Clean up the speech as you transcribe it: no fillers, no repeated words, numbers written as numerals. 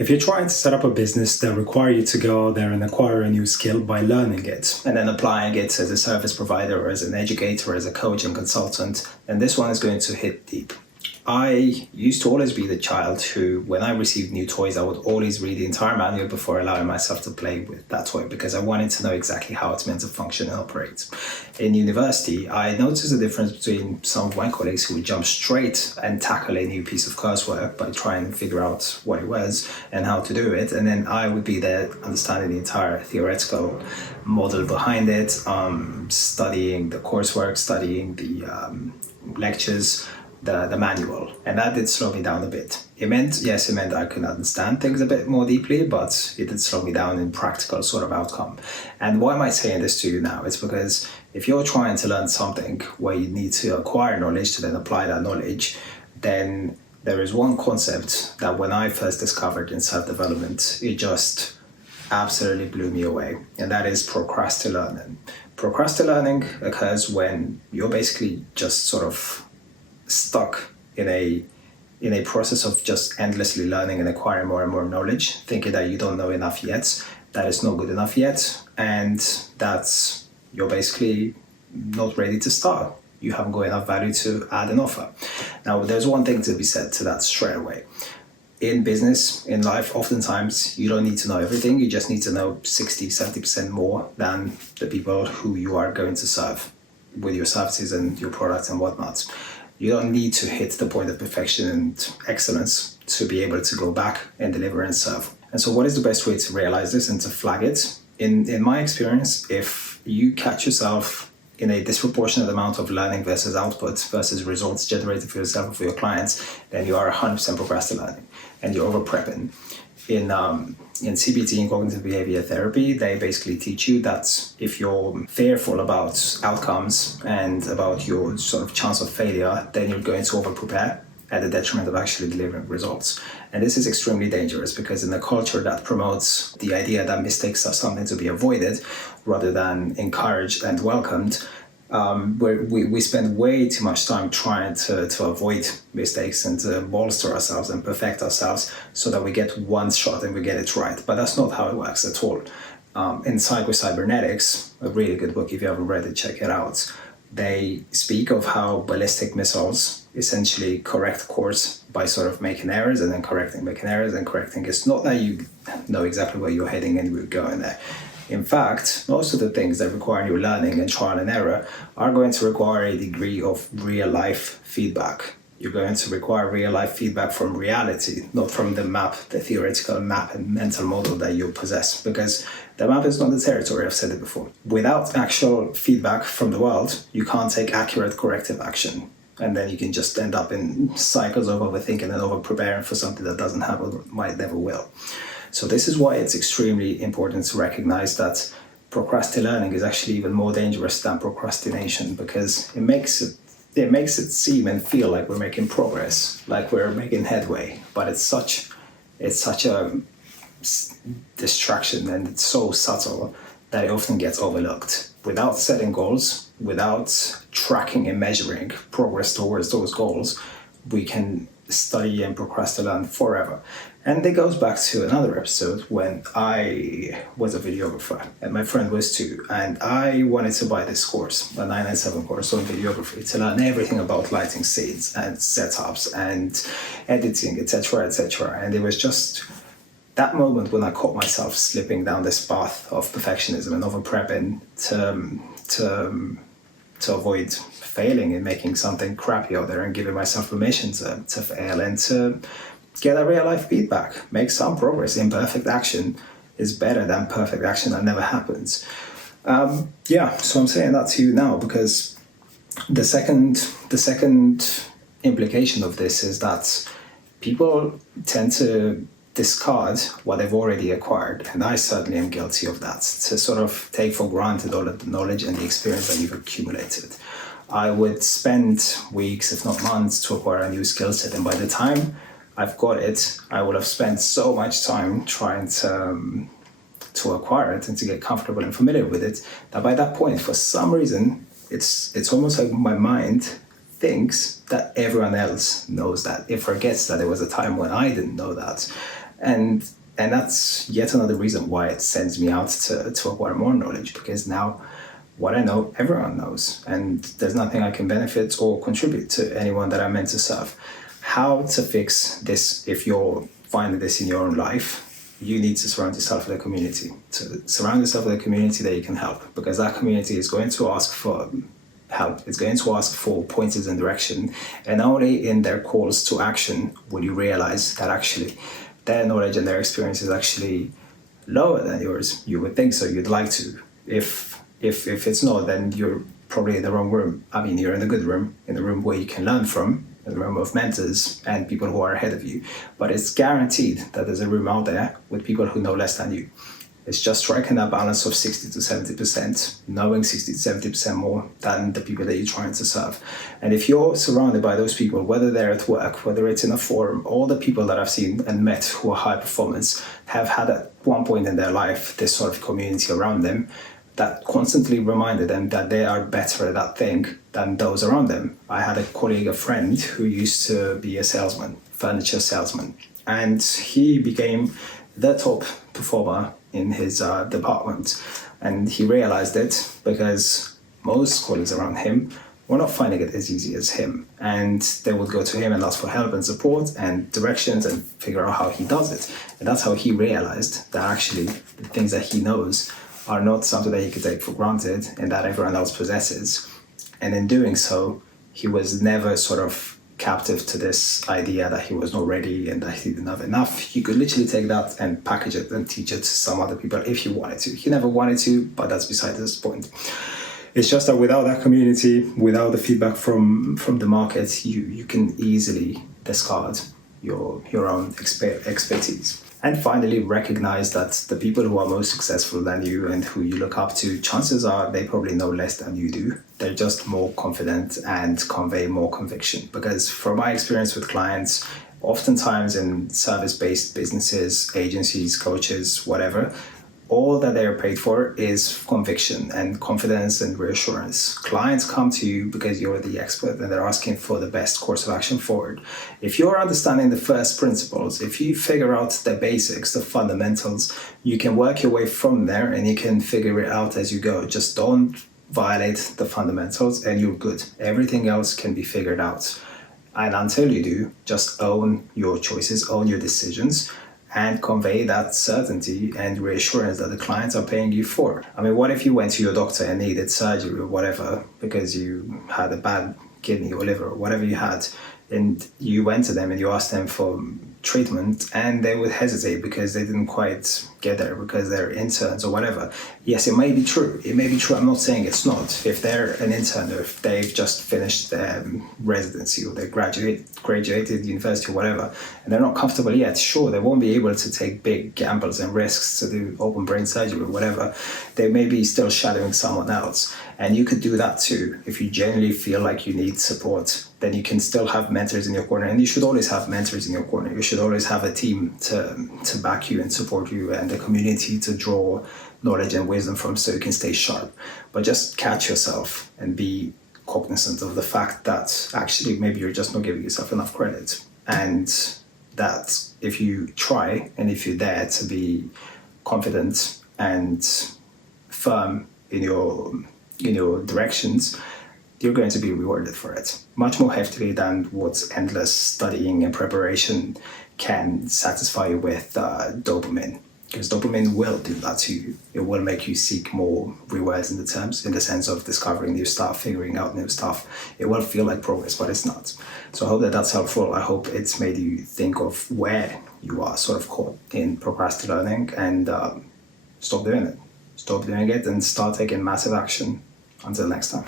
If you're trying to set up a business that requires you to go out there and acquire a new skill by learning it and then applying it as a service provider or as an educator, as a coach and consultant, then this one is going to hit deep. I used to always be the child who, when I received new toys, I would always read the entire manual before allowing myself to play with that toy because I wanted to know exactly how it's meant to function and operate. In university, I noticed the difference between some of my colleagues who would jump straight and tackle a new piece of coursework by trying to figure out what it was and how to do it. And then I would be there understanding the entire theoretical model behind it, studying the coursework, studying the lectures, the manual, and that did slow me down a bit. It meant I could understand things a bit more deeply, but it did slow me down in practical sort of outcome. And why am I saying this to you now? It's because if you're trying to learn something where you need to acquire knowledge to then apply that knowledge, then there is one concept that when I first discovered in self-development, it just absolutely blew me away, and that is procrastinating. Procrastinating occurs when you're basically just sort of stuck in a process of just endlessly learning and acquiring more and more knowledge, thinking that you don't know enough yet, that it's not good enough yet, and that you're basically not ready to start. You haven't got enough value to add an offer. Now, there's one thing to be said to that straight away. In business, in life, oftentimes you don't need to know everything. You just need to know 60-70% more than the people who you are going to serve with your services and your products and whatnot. You don't need to hit the point of perfection and excellence to be able to go back and deliver and serve. And so what is the best way to realize this and to flag it? In my experience, if you catch yourself in a disproportionate amount of learning versus output versus results generated for yourself and for your clients, then you are 100% procrastinating and you're over prepping. In CBT, in cognitive behavior therapy, they basically teach you that if you're fearful about outcomes and about your sort of chance of failure, then you're going to over-prepare at the detriment of actually delivering results. And this is extremely dangerous because in a culture that promotes the idea that mistakes are something to be avoided rather than encouraged and welcomed, we spend way too much time trying to avoid mistakes and to bolster ourselves and perfect ourselves so that we get one shot and we get it right. But that's not how it works at all. In Psycho-Cybernetics, a really good book, if you haven't read it, check it out. They speak of how ballistic missiles essentially correct course by sort of making errors and then making errors and correcting. It's not that you know exactly where you're heading and we're going there. In fact, most of the things that require new learning and trial and error are going to require a degree of real-life feedback. You're going to require real-life feedback from reality, not from the map, the theoretical map and mental model that you possess, because the map is not the territory, I've said it before. Without actual feedback from the world, you can't take accurate corrective action. And then you can just end up in cycles of overthinking and over-preparing for something that doesn't happen or might never will. So this is why it's extremely important to recognize that procrastinating is actually even more dangerous than procrastination, because it makes it seem and feel like we're making progress, like we're making headway, but it's such a distraction and it's so subtle that it often gets overlooked. Without setting goals, without tracking and measuring progress towards those goals, we can study and procrastinate forever. And it goes back to another episode when I was a videographer and my friend was too, and I wanted to buy this course, a 997 course on videography, to learn everything about lighting scenes and setups and editing, etc., etc. And it was just that moment when I caught myself slipping down this path of perfectionism and over prepping to avoid failing and making something crappy out there and giving myself permission to fail and to get a real life feedback, make some progress. Imperfect action is better than perfect action that never happens. So I'm saying that to you now because the second implication of this is that people tend to discard what they've already acquired, and I certainly am guilty of that, to sort of take for granted all of the knowledge and the experience that you've accumulated. I would spend weeks, if not months, to acquire a new skill set, and by the time I've got it, I will have spent so much time trying to acquire it and to get comfortable and familiar with it, that by that point, for some reason, it's almost like my mind thinks that everyone else knows that. It forgets that there was a time when I didn't know that. And that's yet another reason why it sends me out to acquire more knowledge, because now what I know, everyone knows, and there's nothing I can benefit or contribute to anyone that I'm meant to serve. How to fix this? If you're finding this in your own life, you need to surround yourself with a community. To surround yourself with a community that you can help, because that community is going to ask for help. It's going to ask for pointers and direction, and only in their calls to action will you realize that actually their knowledge and their experience is actually lower than yours. You would think so. You'd like to. If it's not, then you're probably in the wrong room. I mean, you're in the good room, in the room where you can learn from, in the room of mentors and people who are ahead of you. But it's guaranteed that there's a room out there with people who know less than you. It's just striking that balance of 60 to 70%, knowing 60 to 70% more than the people that you're trying to serve. And if you're surrounded by those people, whether they're at work, whether it's in a forum, all the people that I've seen and met who are high performance have had at one point in their life this sort of community around them that constantly reminded them that they are better at that thing than those around them. I had a colleague, a friend, who used to be a salesman, furniture salesman, and he became the top performer in his department. And he realized it because most colleagues around him were not finding it as easy as him. And they would go to him and ask for help and support and directions and figure out how he does it. And that's how he realized that actually the things that he knows are not something that he could take for granted and that everyone else possesses. And in doing so, he was never sort of captive to this idea that he was not ready and that he didn't have enough. You could literally take that and package it and teach it to some other people if you wanted to. He never wanted to, but that's beside this point. It's just that without that community, without the feedback from the market, you can easily discard your own expertise. And finally, recognize that the people who are most successful than you and who you look up to, chances are they probably know less than you do. They're just more confident and convey more conviction. Because from my experience with clients, oftentimes in service-based businesses, agencies, coaches, whatever, all that they are paid for is conviction and confidence and reassurance. Clients come to you because you're the expert and they're asking for the best course of action forward. If you're understanding the first principles, if you figure out the basics, the fundamentals, you can work your way from there and you can figure it out as you go. Just don't violate the fundamentals and you're good. Everything else can be figured out. And until you do, just own your choices, own your decisions, and convey that certainty and reassurance that the clients are paying you for. I mean, what if you went to your doctor and needed surgery or whatever because you had a bad kidney or liver or whatever you had, and you went to them and you asked them for treatment and they would hesitate because they didn't quite get there because they're interns or whatever. Yes, it may be true. It may be true. I'm not saying it's not. If they're an intern or if they've just finished their residency or they graduated university or whatever, and they're not comfortable yet, sure, they won't be able to take big gambles and risks to do open brain surgery or whatever. They may be still shadowing someone else. And you could do that too. If you genuinely feel like you need support, then you can still have mentors in your corner. And you should always have mentors in your corner. You should always have a team to back you and support you and a community to draw knowledge and wisdom from so you can stay sharp. But just catch yourself and be cognizant of the fact that actually maybe you're just not giving yourself enough credit. And that if you try and if you're there to be confident and firm in your directions, you're going to be rewarded for it much more heftily than what endless studying and preparation can satisfy you with dopamine. Because dopamine will do that to you. It will make you seek more rewards in the sense of discovering new stuff, figuring out new stuff. It will feel like progress, but it's not. So I hope that that's helpful. I hope it's made you think of where you are sort of caught in procrastinating and stop doing it. Stop doing it and start taking massive action. Until next time.